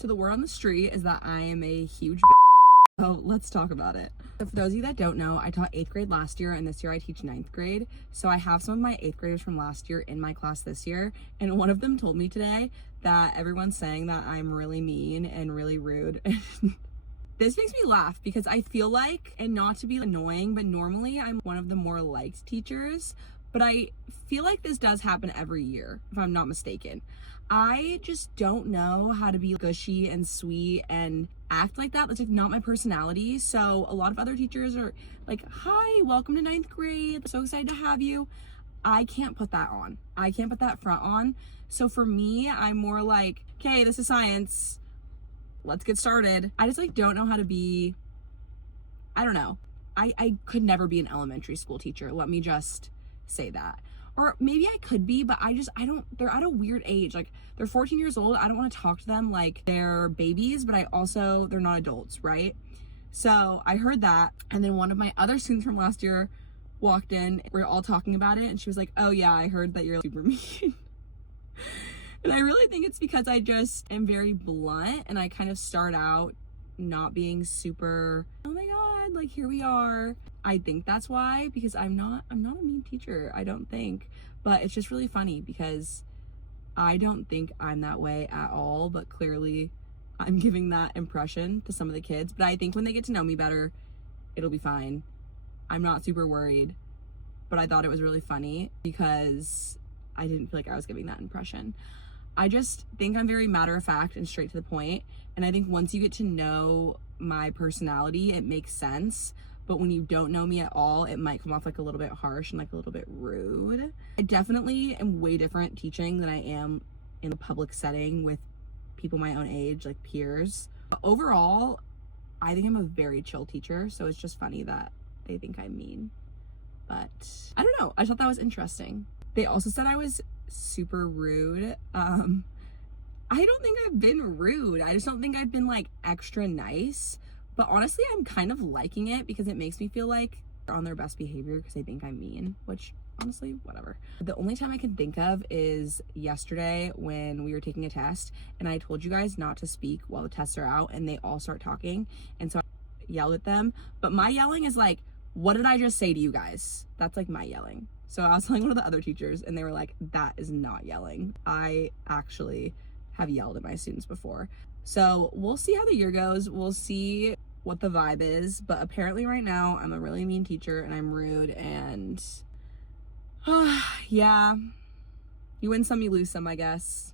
So the word on the street is that I am a huge so let's talk about it. So for those of you that don't know, I taught 8th grade last year and this year I teach 9th grade. So I have some of my 8th graders from last year in my class this year. And one of them told me today that everyone's saying that I'm really mean and really rude. This makes me laugh because I feel like, and not to be annoying, but normally I'm one of the more liked teachers. But I feel like this does happen every year, if I'm not mistaken. I just don't know how to be gushy and sweet and act like that. That's like not my personality. So a lot of other teachers are like, hi, welcome to 9th grade. So excited to have you. I can't put that on. I can't put that front on. So for me, I'm more like, okay, this is science. Let's get started. I just like don't know how to be, I don't know. I could never be an elementary school teacher. Let me just say that. Or maybe I could be, but I don't, they're at a weird age. Like they're 14 years old. I don't want to talk to them like they're babies, but they're not adults, right? So I heard that. And then one of my other students from last year walked in. We were all talking about it. And she was like, oh yeah, I heard that you're super mean. And I really think it's because I just am very blunt and I kind of start out not being super, oh my God, like here we are. I think that's why, because I'm not a mean teacher, I don't think. But it's just really funny because I don't think I'm that way at all, but clearly I'm giving that impression to some of the kids. But I think when they get to know me better, it'll be fine. I'm not super worried, but I thought it was really funny because I didn't feel like I was giving that impression. I just think I'm very matter of fact and straight to the point. And I think once you get to know my personality, it makes sense. But when you don't know me at all, it might come off like a little bit harsh and like a little bit rude. I definitely am way different teaching than I am in a public setting with people my own age, like peers. But overall, I think I'm a very chill teacher. So it's just funny that they think I'm mean. But I don't know. I thought that was interesting. They also said I was super rude. I don't think I've been rude. I just don't think I've been like extra nice. But honestly, I'm kind of liking it because it makes me feel like they're on their best behavior because they think I'm mean, which honestly, whatever. The only time I can think of is yesterday when we were taking a test and I told you guys not to speak while the tests are out and they all start talking. And so I yelled at them. But my yelling is like, what did I just say to you guys? That's like my yelling. So I was telling one of the other teachers and they were like, that is not yelling. I actually have yelled at my students before. So we'll see how the year goes. We'll see what the vibe is. But apparently right now I'm a really mean teacher and I'm rude and yeah, you win some, you lose some, I guess.